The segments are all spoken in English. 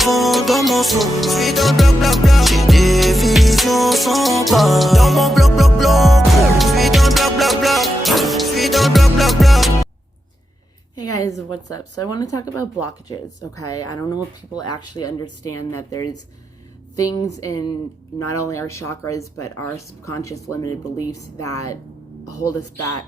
souvent dans mon sommeil. Je suis dans le bloc, bloc, bloc. J'ai des visions sans pas. Dans mon bloc, bloc, bloc. Je suis dans le bloc, bloc, bloc. Je suis dans le bloc, bloc, bloc. Hey guys, what's up? So I want to talk about blockages, okay? I don't know if people actually understand that there's things in not only our chakras, but our subconscious limited beliefs that hold us back.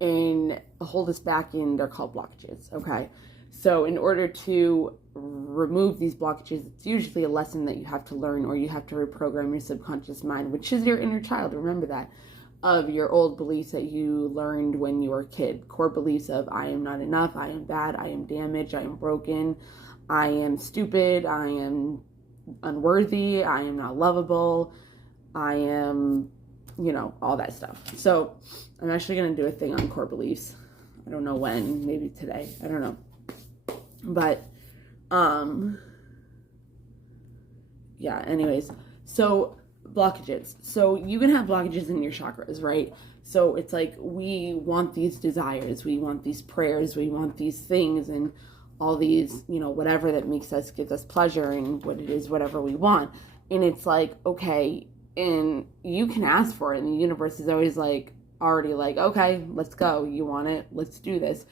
And hold us back, and they're called blockages, okay? So in order to remove these blockages, it's usually a lesson that you have to learn, or you have to reprogram your subconscious mind, which is your inner child. Remember that. Of your old beliefs that you learned when you were a kid. Core beliefs of I am not enough, I am bad, I am damaged, I am broken, I am stupid, I am unworthy, I am not lovable, I am, all that stuff. So I'm actually going to do a thing on core beliefs. I don't know when, maybe today, I don't know. But, yeah, anyways, so blockages. So you can have blockages in your chakras, right? So it's like we want these desires, we want these prayers, we want these things and all these, whatever that gives us pleasure and what it is, whatever we want. And it's like, okay, and you can ask for it, and the universe is always already like, okay, let's go. You want it? Let's do this.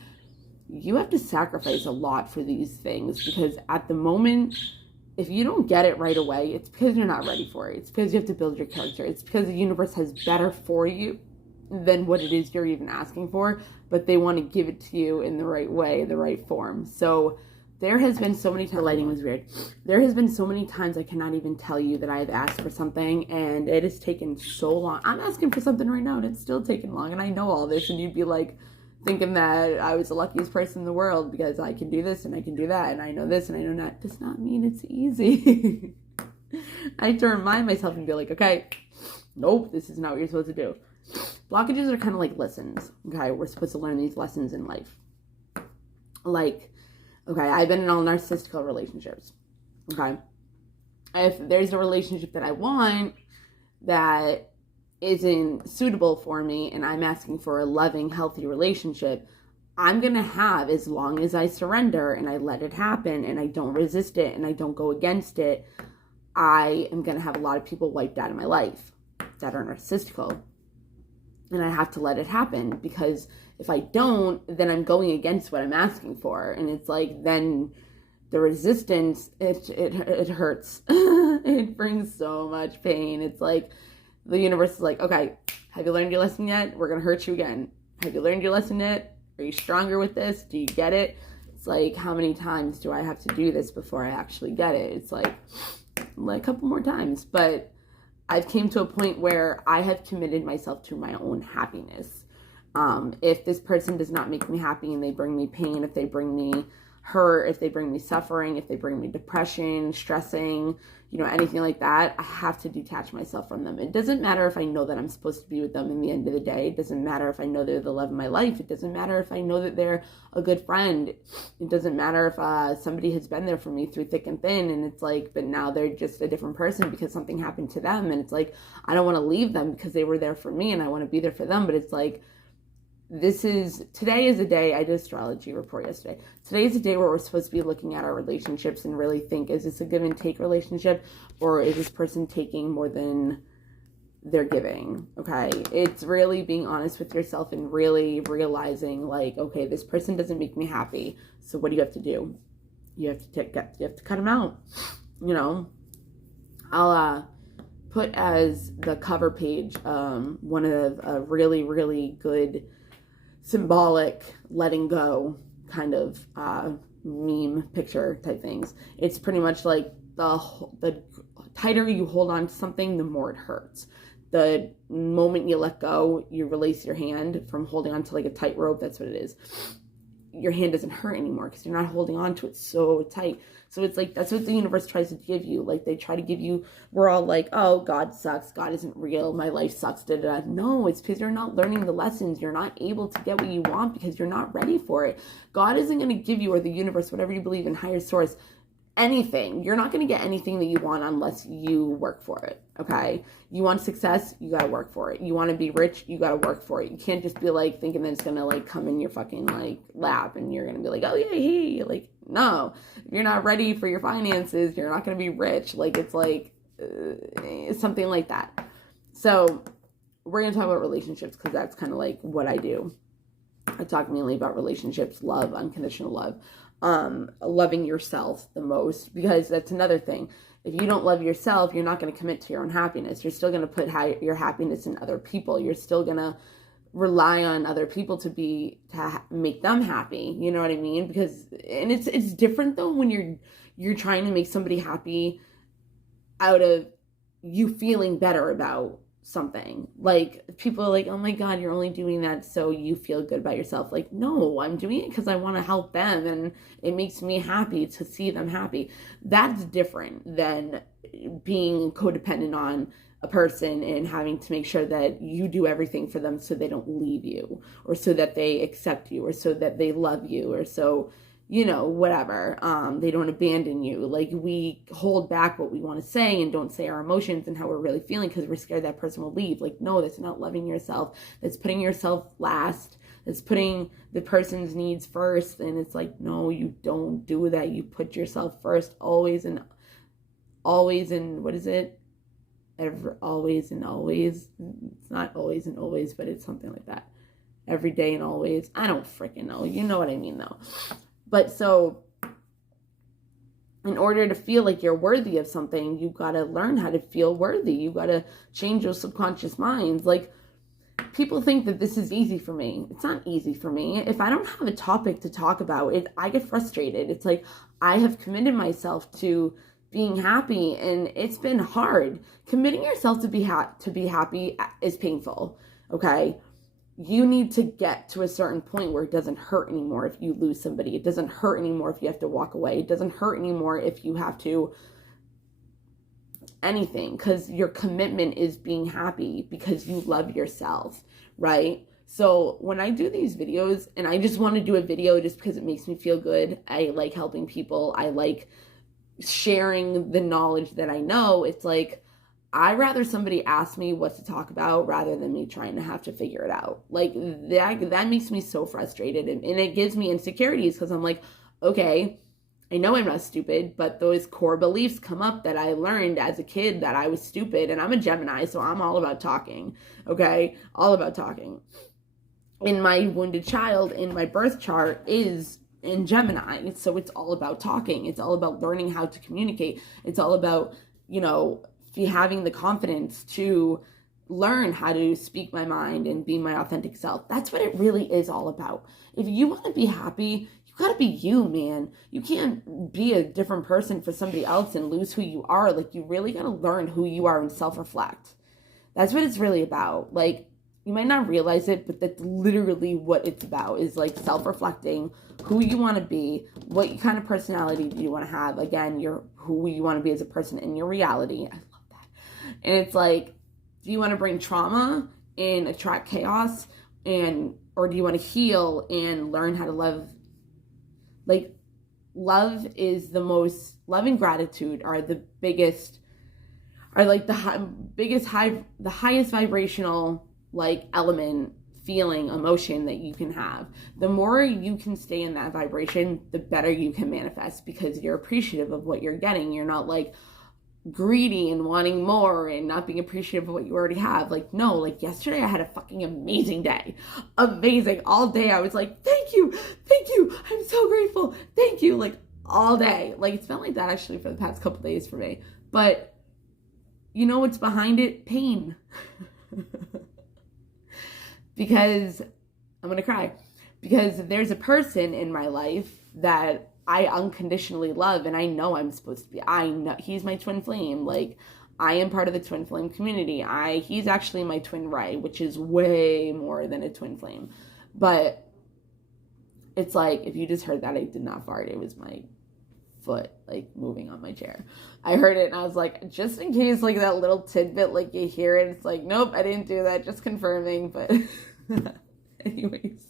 You have to sacrifice a lot for these things, because at the moment, if you don't get it right away, it's because you're not ready for it. It's because you have to build your character. It's because the universe has better for you than what it is you're even asking for, but they want to give it to you in the right way, the right form. So there has been so many times, the lighting was weird. There has been so many times I cannot even tell you that I've asked for something, and it has taken so long. I'm asking for something right now, and it's still taking long, and I know all this, and you'd be like, thinking that I was the luckiest person in the world because I can do this and I can do that and I know this and I know that does not mean it's easy. I have to remind myself and be like, okay, nope, this is not what you're supposed to do. Blockages are kind of like lessons, okay? We're supposed to learn these lessons in life. Okay, I've been in all narcissistical relationships, okay? If there's a relationship that I want that isn't suitable for me and I'm asking for a loving, healthy relationship, I'm going to have, as long as I surrender and I let it happen and I don't resist it and I don't go against it, I am going to have a lot of people wiped out of my life that are narcissistical. And I have to let it happen, because if I don't, then I'm going against what I'm asking for. And it's like, then the resistance, it hurts. It brings so much pain. It's like, the universe is like, okay, have you learned your lesson yet? We're going to hurt you again. Have you learned your lesson yet? Are you stronger with this? Do you get it? It's like, how many times do I have to do this before I actually get it? It's like a couple more times. But I've came to a point where I have committed myself to my own happiness. If this person does not make me happy and they bring me pain, if they bring me hurt, if they bring me suffering, if they bring me depression, stressing, anything like that, I have to detach myself from them. It doesn't matter if I know that I'm supposed to be with them in the end of the day. It doesn't matter if I know they're the love of my life. It doesn't matter if I know that they're a good friend. It doesn't matter if somebody has been there for me through thick and thin, and it's like, but now they're just a different person because something happened to them, and it's like, I don't want to leave them because they were there for me and I want to be there for them. But it's like, today is a day, I did astrology report yesterday. Today is a day where we're supposed to be looking at our relationships and really think, is this a give and take relationship, or is this person taking more than they're giving? Okay. It's really being honest with yourself and really realizing okay, this person doesn't make me happy. So what do you have to do? You have to cut them out. I'll, put as the cover page, one of a really, really good symbolic letting go kind of meme picture type things. It's pretty much like the tighter you hold on to something, the more it hurts. The moment you let go, you release your hand from holding on to a tight rope. That's what it is. Your hand doesn't hurt anymore because you're not holding on to it so tight. So it's like, that's what the universe tries to give you. They try to give you, we're all like, oh, God sucks. God isn't real. My life sucks. Da, da, da. No, it's because you're not learning the lessons. You're not able to get what you want because you're not ready for it. God isn't going to give you, or the universe, whatever you believe in, higher source, anything. You're not going to get anything that you want unless you work for it, okay? You want success, you got to work for it. You want to be rich, you got to work for it. You can't just be like thinking that it's going to like come in your fucking like lap and you're going to be like, oh yeah, hey, like, no. If you're not ready for your finances, you're not going to be rich. Like, it's like something like that. So we're going to talk about relationships because that's kind of like what I do. I talk mainly about relationships, love, unconditional love. Loving yourself the most, because that's another thing. If you don't love yourself, you're not going to commit to your own happiness. You're still going to put your happiness in other people. You're still going to rely on other people to make them happy. You know what I mean? Because, and it's different though when you're trying to make somebody happy out of you feeling better about something. Like, people are like, oh my God, you're only doing that so you feel good about yourself. Like, no, I'm doing it because I want to help them and it makes me happy to see them happy. That's different than being codependent on a person and having to make sure that you do everything for them so they don't leave you, or so that they accept you, or so that they love you, or so, you know, whatever, they don't abandon you. Like, we hold back what we want to say and don't say our emotions and how we're really feeling because we're scared that person will leave. Like, no, that's not loving yourself. That's putting yourself last. That's putting the person's needs first. And it's like, no, you don't do that. You put yourself first, always and what is it? Always and always. It's not always and always, but it's something like that. Every day and always. I don't freaking know. You know what I mean though. But so, in order to feel like you're worthy of something, you got to learn how to feel worthy. You got to change your subconscious minds. Like, people think that this is easy for me. It's not easy for me. If I don't have a topic to talk about, I get frustrated. It's like, I have committed myself to being happy, and it's been hard. Committing yourself to be happy is painful, okay? You need to get to a certain point where it doesn't hurt anymore if you lose somebody. It doesn't hurt anymore if you have to walk away. It doesn't hurt anymore if you have to anything, because your commitment is being happy because you love yourself, right? So when I do these videos, and I just want to do a video just because it makes me feel good, I like helping people, I like sharing the knowledge that I know. It's like, I'd rather somebody ask me what to talk about rather than me trying to have to figure it out. Like, that makes me so frustrated, and it gives me insecurities because I'm like, okay, I know I'm not stupid, but those core beliefs come up that I learned as a kid that I was stupid, and I'm a Gemini, so I'm all about talking, okay? All about talking. And my wounded child in my birth chart is in Gemini, so it's all about talking. It's all about learning how to communicate. It's all about, you know, having the confidence to learn how to speak my mind and be my authentic self. That's what it really is all about. If you want to be happy, you gotta be you, man. You can't be a different person for somebody else and lose who you are. Like, you really gotta learn who you are and self-reflect. That's what it's really about. Like, you might not realize it, but that's literally what it's about, is like self-reflecting, who you want to be, what kind of personality do you want to have. Again, who you want to be as a person in your reality. I love that. And it's like, do you want to bring trauma and attract chaos, or do you want to heal and learn how to love? Like, love and gratitude are the biggest, the highest vibrational, like, element, feeling, emotion that you can have. The more you can stay in that vibration, the better you can manifest, because you're appreciative of what you're getting. You're not like greedy and wanting more and not being appreciative of what you already have. Like, no, like, yesterday I had a fucking amazing day. Amazing. All day I was like, thank you, I'm so grateful, thank you, like, all day. Like, it's been like that actually for the past couple days for me. But you know what's behind it? Pain. Because I'm gonna cry, because there's a person in my life that I unconditionally love, and I know I'm supposed to be. I know he's my twin flame. Like, I am part of the twin flame community. He's actually my twin ray, which is way more than a twin flame. But it's like, if you just heard that, I did not fart. It was my foot, like, moving on my chair. I heard it and I was like, just in case, like, that little tidbit, like, you hear it, it's like, nope, I didn't do that, just confirming. But anyways,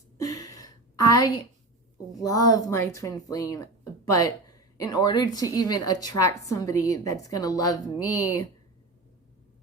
I love my twin flame, but in order to even attract somebody that's going to love me,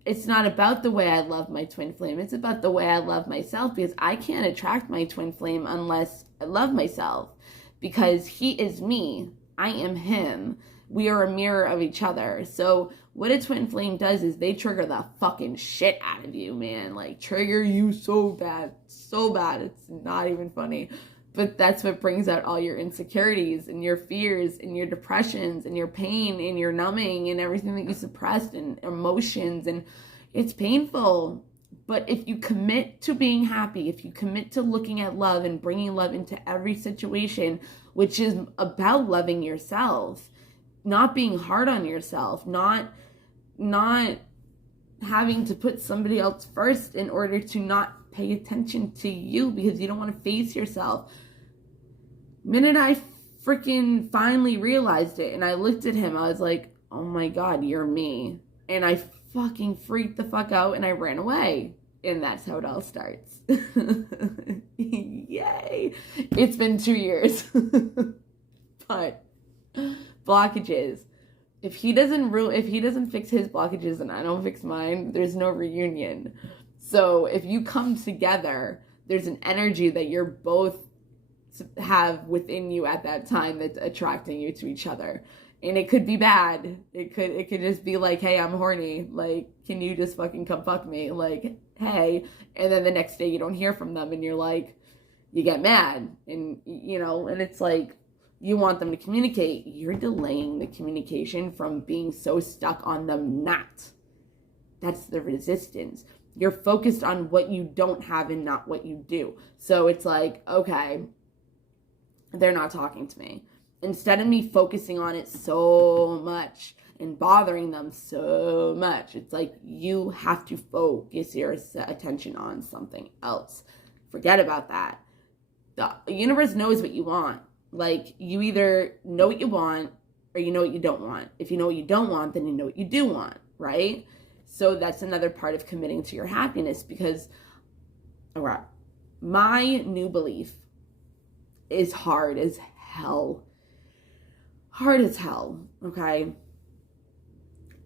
it's not about the way I love my twin flame. It's about the way I love myself, because I can't attract my twin flame unless I love myself, because he is me. I am him. We are a mirror of each other. So what a twin flame does is they trigger the fucking shit out of you, man. Like, trigger you so bad. So bad. It's not even funny. But that's what brings out all your insecurities and your fears and your depressions and your pain and your numbing and everything that you suppressed and emotions. And it's painful. But if you commit to being happy, if you commit to looking at love and bringing love into every situation, which is about loving yourself, not being hard on yourself, not having to put somebody else first in order to not pay attention to you because you don't want to face yourself. Minute I freaking finally realized it and I looked at him, I was like, oh my God, you're me. And I fucking freaked the fuck out and I ran away. And that's how it all starts. Yay. It's been 2 years. But blockages. If he doesn't fix his blockages and I don't fix mine, there's no reunion. So if you come together, there's an energy that you're both have within you at that time that's attracting you to each other. And it could be bad. It could just be like, hey, I'm horny. Like, can you just fucking come fuck me? Like, hey. And then the next day you don't hear from them and you're like, you get mad. And, and it's like, you want them to communicate. You're delaying the communication from being so stuck on them not. That's the resistance. You're focused on what you don't have and not what you do. So it's like, okay, they're not talking to me. Instead of me focusing on it so much and bothering them so much, it's like you have to focus your attention on something else. Forget about that. The universe knows what you want. Like, you either know what you want or you know what you don't want. If you know what you don't want, then you know what you do want, right? So that's another part of committing to your happiness, because, all right, my new belief is hard as hell. Hard as hell, okay?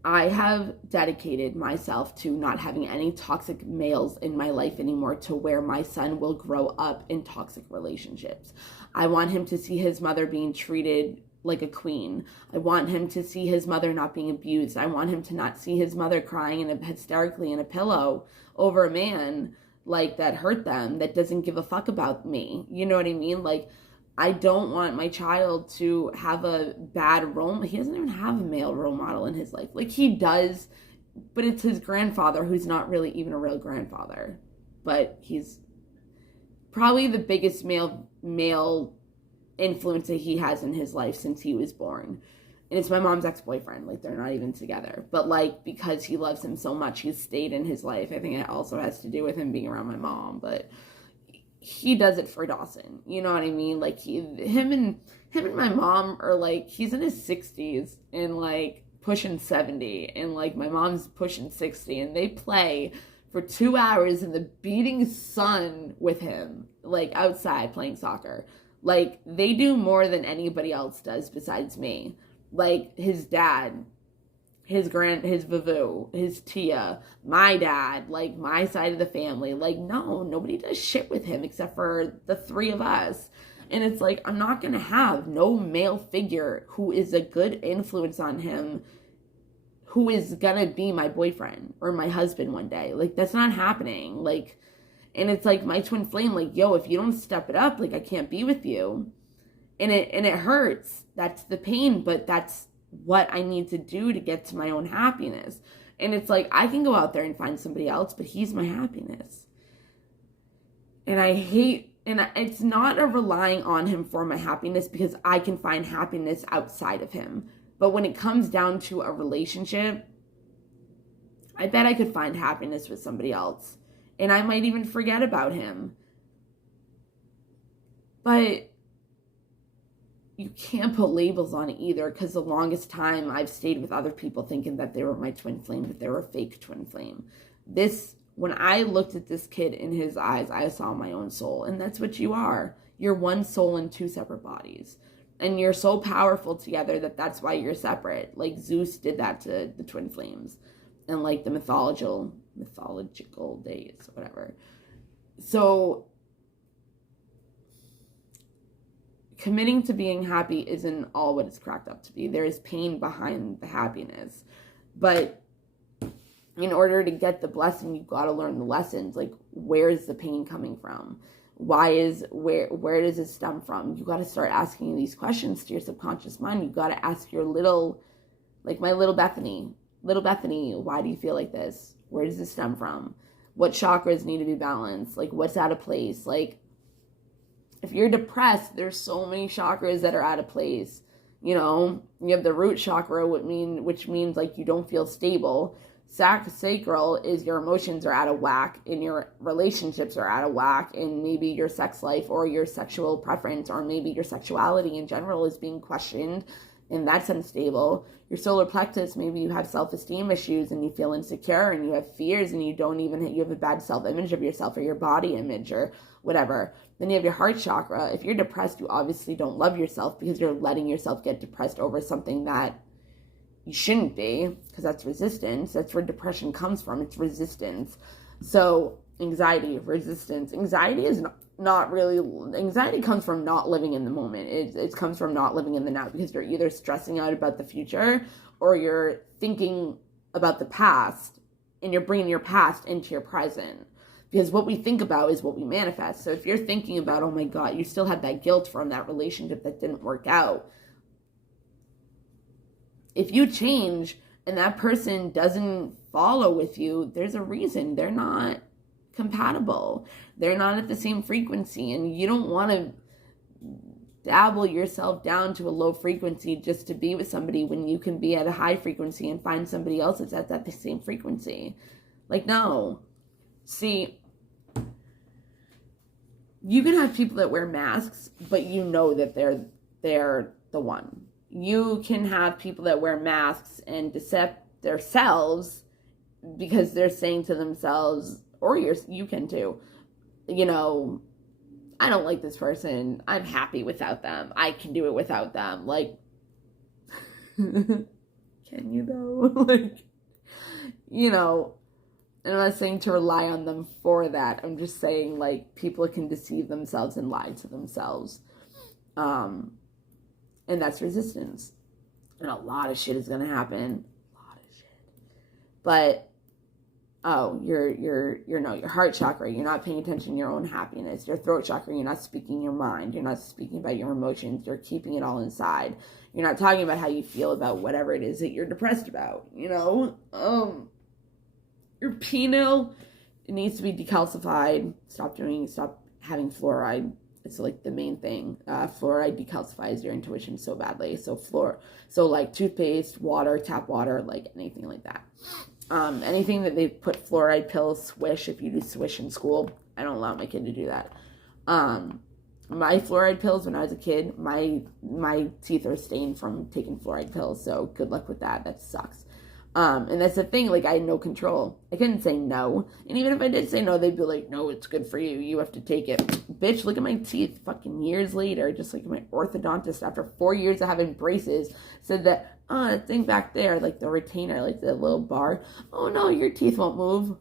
I have dedicated myself to not having any toxic males in my life anymore, to where my son will grow up in toxic relationships. I want him to see his mother being treated like a queen. I want him to see his mother not being abused. I want him to not see his mother crying hysterically in a pillow over a man like that hurt them, that doesn't give a fuck about me. You know what I mean? Like, I don't want my child to have a bad role. He doesn't even have a male role model in his life. Like, he does, but it's his grandfather, who's not really even a real grandfather. But he's probably the biggest male influence that he has in his life since he was born. And it's my mom's ex-boyfriend. Like, they're not even together. But, like, because he loves him so much, he's stayed in his life. I think it also has to do with him being around my mom. But he does it for Dawson. You know what I mean? Like, him and my mom are, like, he's in his 60s and, like, pushing 70. And, like, my mom's pushing 60. And they play for 2 hours in the beating sun with him, like, outside playing soccer. Like, they do more than anybody else does besides me. Like, his dad, his Vavu, his Tia, my dad, like, my side of the family. Like, no, nobody does shit with him except for the three of us. And it's like, I'm not going to have no male figure who is a good influence on him, who is going to be my boyfriend or my husband one day. Like, that's not happening. Like, and it's like my twin flame, like, yo, if you don't step it up, like, I can't be with you. And it hurts. That's the pain, but that's what I need to do to get to my own happiness. And it's like, I can go out there and find somebody else, but he's my happiness. And it's not a relying on him for my happiness, because I can find happiness outside of him. But when it comes down to a relationship, I bet I could find happiness with somebody else. And I might even forget about him. But you can't put labels on it either, because the longest time I've stayed with other people thinking that they were my twin flame, but they were a fake twin flame. When I looked at this kid in his eyes, I saw my own soul. And that's what you are. You're one soul in two separate bodies. And you're so powerful together that's why you're separate. Like Zeus did that to the twin flames and like the mythological days, whatever. So committing to being happy isn't all what it's cracked up to be. There is pain behind the happiness. But in order to get the blessing, you've got to learn the lessons. Like, where is the pain coming from? Where does it stem from? You got to start asking these questions to your subconscious mind. You got to ask your my little Bethany, why do you feel like this? Where does this stem from? What chakras need to be balanced? Like, what's out of place? Like, if you're depressed, there's so many chakras that are out of place. You know, you have the root chakra, which means like you don't feel stable. Sacral is your emotions are out of whack, and your relationships are out of whack, and maybe your sex life or your sexual preference or maybe your sexuality in general is being questioned, and that's unstable. Your solar plexus, maybe you have self-esteem issues and you feel insecure and you have fears and you have a bad self-image of yourself or your body image or whatever. Then you have your heart chakra. If you're depressed, you obviously don't love yourself because you're letting yourself get depressed over something that you shouldn't be, because that's resistance. That's where depression comes from. It's resistance. So anxiety, resistance. Anxiety is not really, anxiety comes from not living in the moment. It comes from not living in the now, because you're either stressing out about the future or you're thinking about the past and you're bringing your past into your present. Because what we think about is what we manifest. So if you're thinking about, oh my God, you still have that guilt from that relationship that didn't work out. If you change and that person doesn't follow with you, there's a reason. They're not compatible. They're not at the same frequency. And you don't want to dabble yourself down to a low frequency just to be with somebody when you can be at a high frequency and find somebody else that's at the same frequency. Like, no. See, you can have people that wear masks, but you know that they're the one. You can have people that wear masks and deceive themselves because they're saying to themselves, or you can too, you know, I don't like this person. I'm happy without them. I can do it without them. Like, can you though? Like, you know, and I'm not saying to rely on them for that. I'm just saying, like, people can deceive themselves and lie to themselves. And that's resistance. And a lot of shit is going to happen. A lot of shit. But, your heart chakra, you're not paying attention to your own happiness. Your throat chakra, you're not speaking your mind. You're not speaking about your emotions. You're keeping it all inside. You're not talking about how you feel about whatever it is that you're depressed about, you know? Your penile, it needs to be decalcified. Stop having fluoride. It's like the main thing. Fluoride decalcifies your intuition so badly. So like toothpaste, water, tap water, like anything like that. Anything that they put fluoride pills, Swish, if you do Swish in school, I don't allow my kid to do that. My fluoride pills when I was a kid, my teeth are stained from taking fluoride pills. So good luck with that. That sucks. And that's the thing, like, I had no control. I couldn't say no. And even if I did say no, they'd be like, no, it's good for you. You have to take it. Bitch, look at my teeth fucking years later. Just like my orthodontist, after 4 years of having braces, said that, that thing back there, like the retainer, like the little bar. Oh, no, your teeth won't move.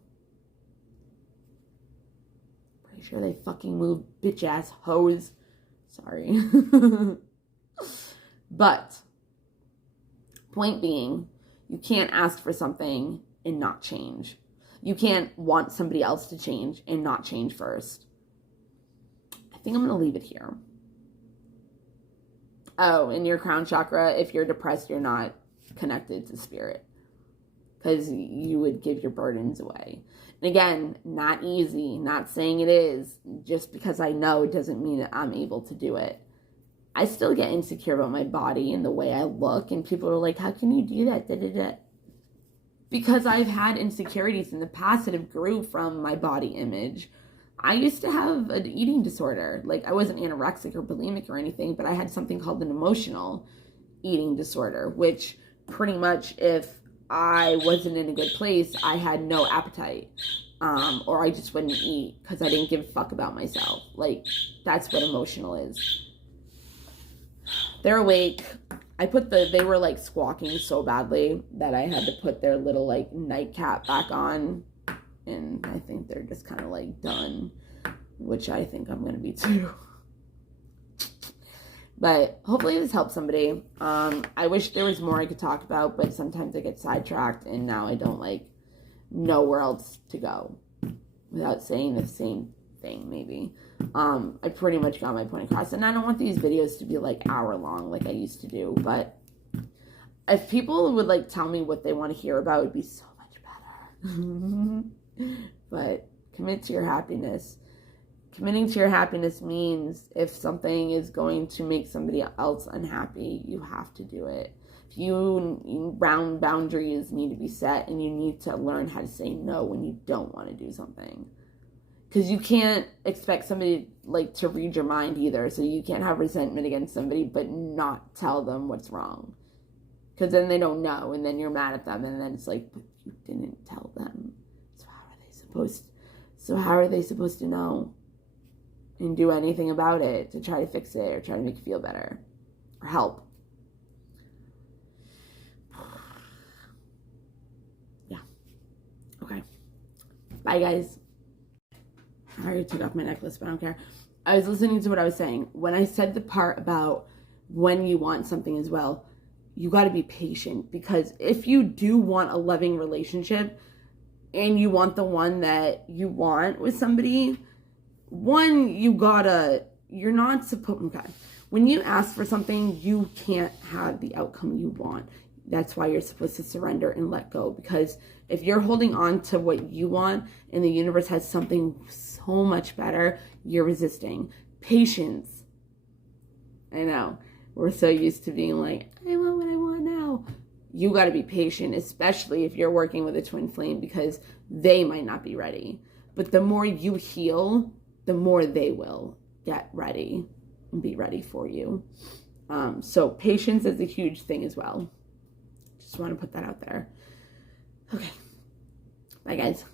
Pretty sure they fucking move, bitch-ass hoes. Sorry. But, point being, you can't ask for something and not change. You can't want somebody else to change and not change first. I think I'm going to leave it here. Oh, in your crown chakra, if you're depressed, you're not connected to spirit, because you would give your burdens away. And again, not easy, not saying it is. Just because I know doesn't mean that I'm able to do it. I still get insecure about my body and the way I look, and people are like, how can you do that? Da-da-da. Because I've had insecurities in the past that have grew from my body image. I used to have an eating disorder. Like, I wasn't anorexic or bulimic or anything, but I had something called an emotional eating disorder, which pretty much, if I wasn't in a good place, I had no appetite. Or I just wouldn't eat because I didn't give a fuck about myself. Like, that's what emotional is. They're awake. They were like squawking so badly that I had to put their little like nightcap back on. And I think they're just kind of like done, which I think I'm going to be too. But hopefully this helps somebody. I wish there was more I could talk about, but sometimes I get sidetracked and now I don't like know where else to go without saying the same thing maybe. I pretty much got my point across, and I don't want these videos to be like hour long like I used to do, but if people would like tell me what they want to hear about, it would be so much better. But commit to your happiness. Committing to your happiness means if something is going to make somebody else unhappy, you have to do it. Round boundaries need to be set, and you need to learn how to say no when you don't want to do something. Because you can't expect somebody like to read your mind either, so you can't have resentment against somebody but not tell them what's wrong. Because then they don't know, and then you're mad at them, and then it's like, but you didn't tell them. So how are they supposed to know and do anything about it to try to fix it or try to make you feel better or help? Yeah. Okay. Bye, guys. I already took off my necklace, but I don't care. I was listening to what I was saying. When I said the part about when you want something as well, you got to be patient, because if you do want a loving relationship and you want the one that you want with somebody, you're not supposed, okay. When you ask for something, you can't have the outcome you want. That's why you're supposed to surrender and let go, because if you're holding on to what you want and the universe has something so much better, you're resisting. Patience. I know. We're so used to being like, I want what I want now. You got to be patient, especially if you're working with a twin flame, because they might not be ready. But the more you heal, the more they will get ready and be ready for you. So patience is a huge thing as well. Just want to put that out there. Okay. Bye, guys.